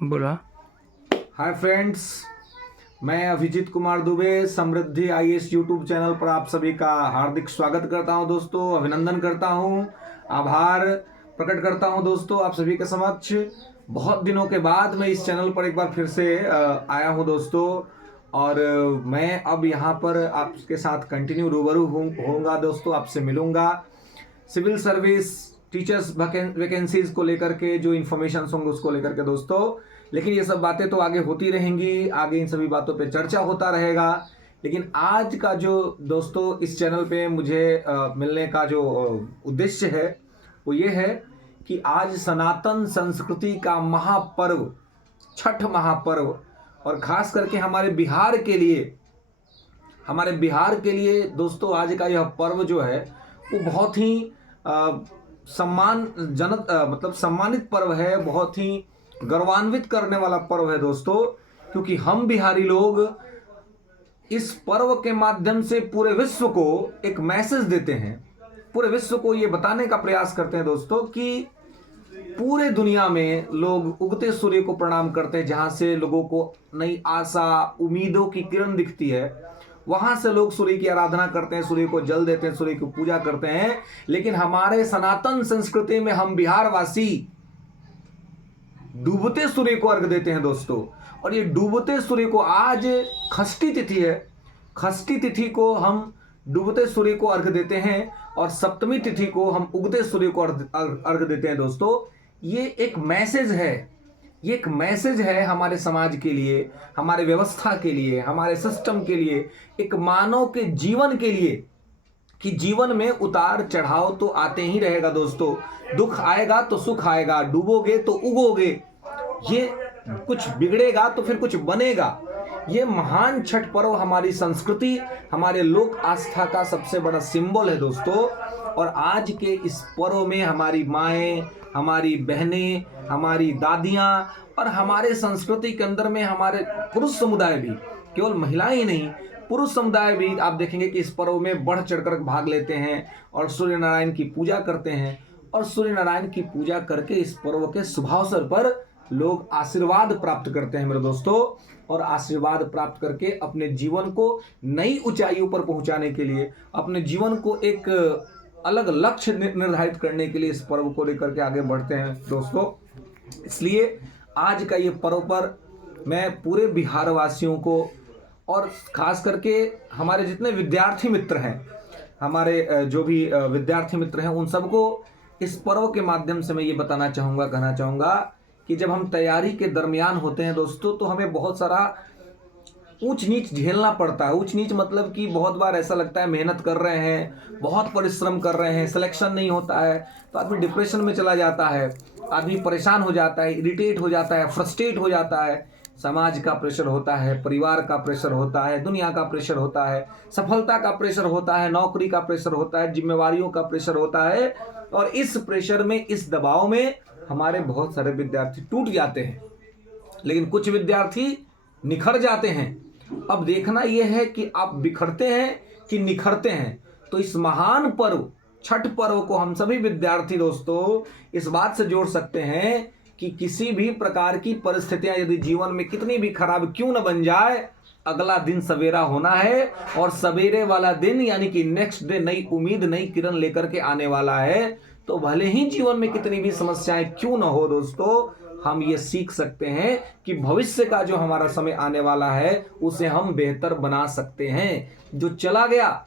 बोला। Hi friends, मैं अभिजीत कुमार दुबे समृद्धि IAS YouTube channel पर आप सभी का हार्दिक स्वागत करता हूं दोस्तों। अभिनंदन करता हूं, आभार प्रकट करता हूं दोस्तों आप सभी के समक्ष। बहुत दिनों के बाद मैं इस चैनल पर एक बार फिर से आया हूं दोस्तों, और मैं अब यहां पर आपके साथ कंटिन्यू रूबरू होऊंगा दोस्तों, आपसे मिलूंगा। सिविल सर्विस टीचर्स वैकेंसीज को लेकर के जो इन्फॉर्मेशन होंगे उसको लेकर के दोस्तों। लेकिन ये सब बातें तो आगे होती रहेंगी, आगे इन सभी बातों पे चर्चा होता रहेगा। लेकिन आज का जो दोस्तों इस चैनल पे मुझे मिलने का जो उद्देश्य है वो ये है कि आज सनातन संस्कृति का महापर्व छठ महापर्व, और खास करके हमारे बिहार के लिए दोस्तों आज का यह पर्व जो है वो बहुत ही सम्मानित पर्व है, बहुत ही गौरवान्वित करने वाला पर्व है दोस्तों। क्योंकि हम बिहारी लोग इस पर्व के माध्यम से पूरे विश्व को एक मैसेज देते हैं, पूरे विश्व को ये बताने का प्रयास करते हैं दोस्तों कि पूरे दुनिया में लोग उगते सूर्य को प्रणाम करते हैं। जहां से लोगों को नई आशा उम्मीदों की किरण दिखती है, वहां से लोग सूर्य की आराधना करते हैं, सूर्य को जल देते हैं, सूर्य की पूजा करते हैं। लेकिन हमारे सनातन संस्कृति में हम बिहारवासी डूबते सूर्य को अर्घ देते हैं दोस्तों। और ये डूबते सूर्य को, आज षष्ठी तिथि है, षष्ठी तिथि को हम डूबते सूर्य को अर्घ देते हैं, और सप्तमी तिथि को हम उगते सूर्य को अर्घ देते हैं दोस्तों। ये एक मैसेज है, ये एक मैसेज है हमारे समाज के लिए, हमारे व्यवस्था के लिए, हमारे सिस्टम के लिए, एक मानव के जीवन के लिए, कि जीवन में उतार चढ़ाव तो आते ही रहेगा दोस्तों। दुख आएगा तो सुख आएगा, डूबोगे तो उगोगे, ये कुछ बिगड़ेगा तो फिर कुछ बनेगा। ये महान छठ पर्व हमारी संस्कृति, हमारे लोक आस्था का सबसे बड़ा सिंबल है दोस्तों। और आज के इस पर्व में हमारी माएँ, हमारी बहनें, हमारी दादियाँ, और हमारे संस्कृति के अंदर में हमारे पुरुष समुदाय भी, केवल महिलाएं ही नहीं, पुरुष समुदाय भी आप देखेंगे कि इस पर्व में बढ़ चढ़कर भाग लेते हैं और सूर्य नारायण की पूजा करते हैं। और सूर्य नारायण की पूजा करके इस पर्व के शुभावसर पर लोग आशीर्वाद प्राप्त करते हैं मेरे दोस्तों। और आशीर्वाद प्राप्त करके अपने जीवन को नई ऊंचाइयों पर पहुंचाने के लिए, अपने जीवन को एक अलग लक्ष्य निर्धारित करने के लिए इस पर्व को लेकर के आगे बढ़ते हैं दोस्तों। इसलिए आज का ये पर्व पर मैं पूरे बिहार वासियों को, और खास करके हमारे जितने विद्यार्थी मित्र हैं, हमारे जो भी विद्यार्थी मित्र हैं, उन सबको इस पर्व के माध्यम से मैं ये बताना चाहूँगा, कहना चाहूँगा कि जब हम तैयारी के दरमियान होते हैं दोस्तों, तो हमें बहुत सारा ऊंच नीच झेलना पड़ता है। ऊंच नीच मतलब कि बहुत बार ऐसा लगता है मेहनत कर रहे हैं, बहुत परिश्रम कर रहे हैं, सिलेक्शन नहीं होता है तो आदमी डिप्रेशन में चला जाता है, आदमी परेशान हो जाता है, इरिटेट हो जाता है, फ्रस्ट्रेट हो जाता है। समाज का प्रेशर होता है, परिवार का प्रेशर होता है, दुनिया का प्रेशर होता है, सफलता का प्रेशर होता है, नौकरी का प्रेशर होता है, जिम्मेवारियों का प्रेशर होता है। और इस प्रेशर में, इस दबाव में हमारे बहुत सारे विद्यार्थी टूट जाते हैं, लेकिन कुछ विद्यार्थी निखर जाते हैं। अब देखना यह है कि आप बिखरते हैं कि निखरते हैं। तो इस महान पर्व छठ पर्व को हम सभी विद्यार्थी दोस्तों इस बात से जोड़ सकते हैं कि किसी भी प्रकार की परिस्थितियां यदि जीवन में कितनी भी खराब क्यों न बन जाए, अगला दिन सवेरा होना है। और सवेरे वाला दिन यानी कि नेक्स्ट डे नई उम्मीद, नई किरण लेकर के आने वाला है। तो भले ही जीवन में कितनी भी समस्याएं क्यों न हो दोस्तों, हम ये सीख सकते हैं कि भविष्य का जो हमारा समय आने वाला है उसे हम बेहतर बना सकते हैं। जो चला गया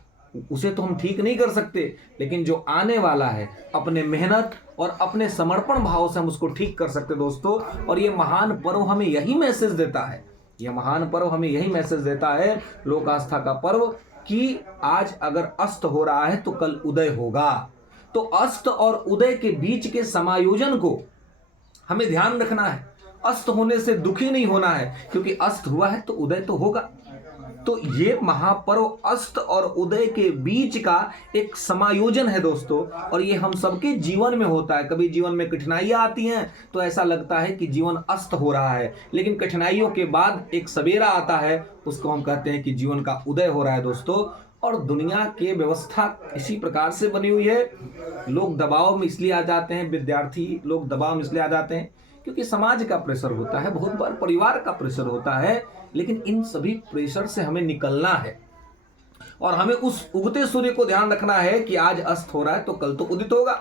उसे तो हम ठीक नहीं कर सकते, लेकिन जो आने वाला है अपने मेहनत और अपने समर्पण भाव से हम उसको ठीक कर सकते दोस्तों। और ये महान पर्व हमें यही मैसेज देता है, ये महान पर्व हमें यही मैसेज देता है, लोक आस्था का पर्व, कि आज अगर अस्त हो रहा है तो कल उदय होगा। तो अस्त और उदय के बीच के समायोजन को हमें ध्यान रखना है। अस्त होने से दुखी नहीं होना है, क्योंकि अस्त हुआ है तो उदय तो होगा। तो ये महापर्व अस्त और उदय के बीच का एक समायोजन है दोस्तों। और ये हम सबके जीवन में होता है। कभी जीवन में कठिनाइयां आती हैं तो ऐसा लगता है कि जीवन अस्त हो रहा है, लेकिन कठिनाइयों के बाद एक सवेरा आता है, उसको हम कहते हैं कि जीवन का उदय हो रहा है दोस्तों। और दुनिया की व्यवस्था इसी प्रकार से बनी हुई है। लोग दबाव में इसलिए आ जाते हैं, विद्यार्थी लोग दबाव में इसलिए आ जाते हैं क्योंकि समाज का प्रेशर होता है, बहुत बार परिवार का प्रेशर होता है, लेकिन इन सभी प्रेशर से हमें निकलना है और हमें उस उगते सूर्य को ध्यान रखना है कि आज अस्त हो रहा है तो कल तो उदित होगा,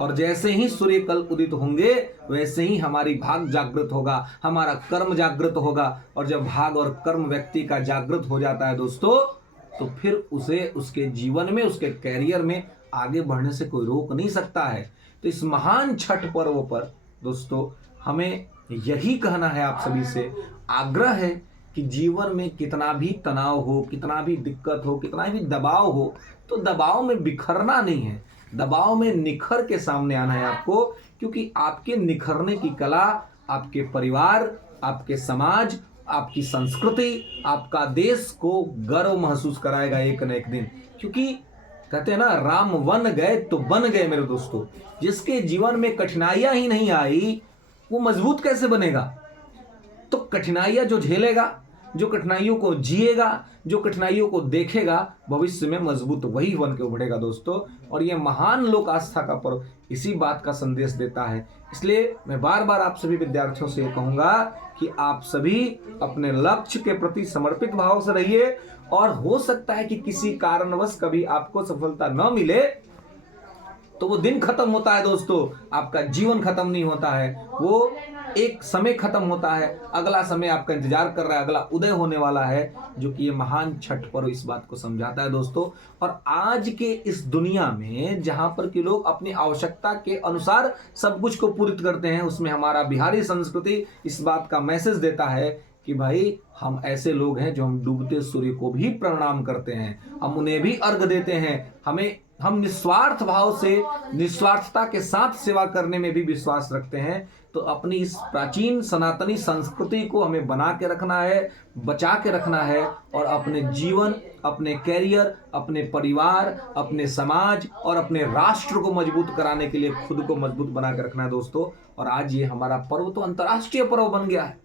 और जैसे ही सूर्य कल उदित होंगे वैसे ही हमारी भाग जागृत होगा, हमारा कर्म जागृत होगा। और जब भाग और कर्म व्यक्ति का जागृत हो जाता है दोस्तों, तो फिर उसे उसके जीवन में, उसके कैरियर में आगे बढ़ने से कोई रोक नहीं सकता है। तो इस महान छठ पर्व पर दोस्तों हमें यही कहना है, आप सभी से आग्रह है कि जीवन में कितना भी तनाव हो, कितना भी दिक्कत हो, कितना भी दबाव हो, तो दबाव में बिखरना नहीं है, दबाव में निखर के सामने आना है आपको, क्योंकि आपके निखरने की कला आपके परिवार, आपके समाज, आपकी संस्कृति, आपका देश को गर्व महसूस कराएगा एक न एक दिन। क्योंकि कहते हैं ना, राम वन गए तो बन गए मेरे दोस्तों। जिसके जीवन में कठिनाइयां ही नहीं आई वो मजबूत कैसे बनेगा? तो कठिनाइयां जो झेलेगा, जो कठिनाइयों को जिएगा, जो कठिनाइयों को देखेगा, भविष्य में मजबूत वही बन के उभरेगा दोस्तों। और ये महान लोक आस्था का पर्व इसी बात का संदेश देता है। इसलिए मैं बार बार आप सभी विद्यार्थियों से कहूंगा कि आप सभी अपने लक्ष्य के प्रति समर्पित भाव से रहिए, और हो सकता है कि किसी कारणवश कभी आपको सफलता न मिले तो वो दिन खत्म होता है दोस्तों, आपका जीवन खत्म नहीं होता है, वो एक समय खत्म होता है, अगला समय आपका इंतजार कर रहा है, अगला उदय होने वाला है, जो कि ये महान छठ पर्व इस बात को समझाता है दोस्तों। और आज के इस दुनिया में जहां पर कि लोग अपनी आवश्यकता के अनुसार सब कुछ को पूरित करते हैं, उसमें हमारा बिहारी संस्कृति इस बात का मैसेज देता है कि भाई हम ऐसे लोग हैं जो हम डूबते सूर्य को भी प्रणाम करते हैं, हम उन्हें भी अर्घ देते हैं, हम निस्वार्थ भाव से, निस्वार्थता के साथ सेवा करने में भी विश्वास रखते हैं। तो अपनी इस प्राचीन सनातनी संस्कृति को हमें बना के रखना है, बचा के रखना है, और अपने जीवन, अपने कैरियर, अपने परिवार, अपने समाज और अपने राष्ट्र को मजबूत कराने के लिए खुद को मजबूत बना के रखना है दोस्तों। और आज ये हमारा पर्व तो अंतर्राष्ट्रीय पर्व बन गया है।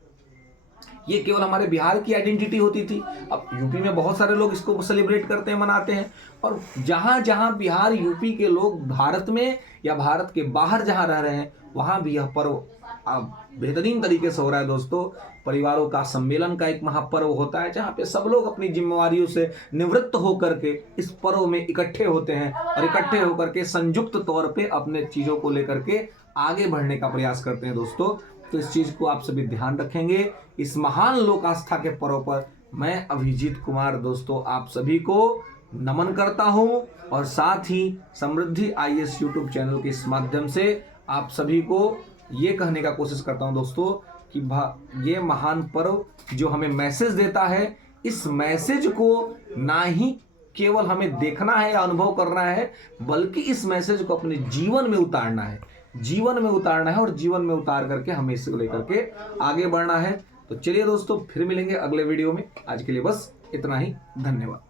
ये केवल हमारे बिहार की आइडेंटिटी होती थी, अब यूपी में बहुत सारे लोग इसको सेलिब्रेट करते हैं, मनाते हैं। और जहाँ जहाँ बिहार, यूपी के लोग भारत में या भारत के बाहर जहाँ रह रहे हैं, वहाँ भी यह पर्व बेहतरीन तरीके से हो रहा है दोस्तों। परिवारों का सम्मेलन का एक महापर्व होता है, जहाँ पे सब लोग अपनी जिम्मेवारियों से निवृत्त होकर के इस पर्व में इकट्ठे होते हैं, और इकट्ठे होकर के संयुक्त तौर पे अपने चीज़ों को लेकर के आगे बढ़ने का प्रयास करते हैं दोस्तों। तो इस चीज़ को आप सभी ध्यान रखेंगे। इस महान लोक आस्था के पर्व पर मैं अभिजीत कुमार दोस्तों आप सभी को नमन करता हूं, और साथ ही समृद्धि IAS यूट्यूब चैनल के इस माध्यम से आप सभी को ये कहने का कोशिश करता हूं दोस्तों कि ये महान पर्व जो हमें मैसेज देता है, इस मैसेज को ना ही केवल हमें देखना है या अनुभव करना है, बल्कि इस मैसेज को अपने जीवन में उतारना है, जीवन में उतारना है, और जीवन में उतार करके हमें इसको लेकर के आगे बढ़ना है। तो चलिए दोस्तों, फिर मिलेंगे अगले वीडियो में। आज के लिए बस इतना ही, धन्यवाद।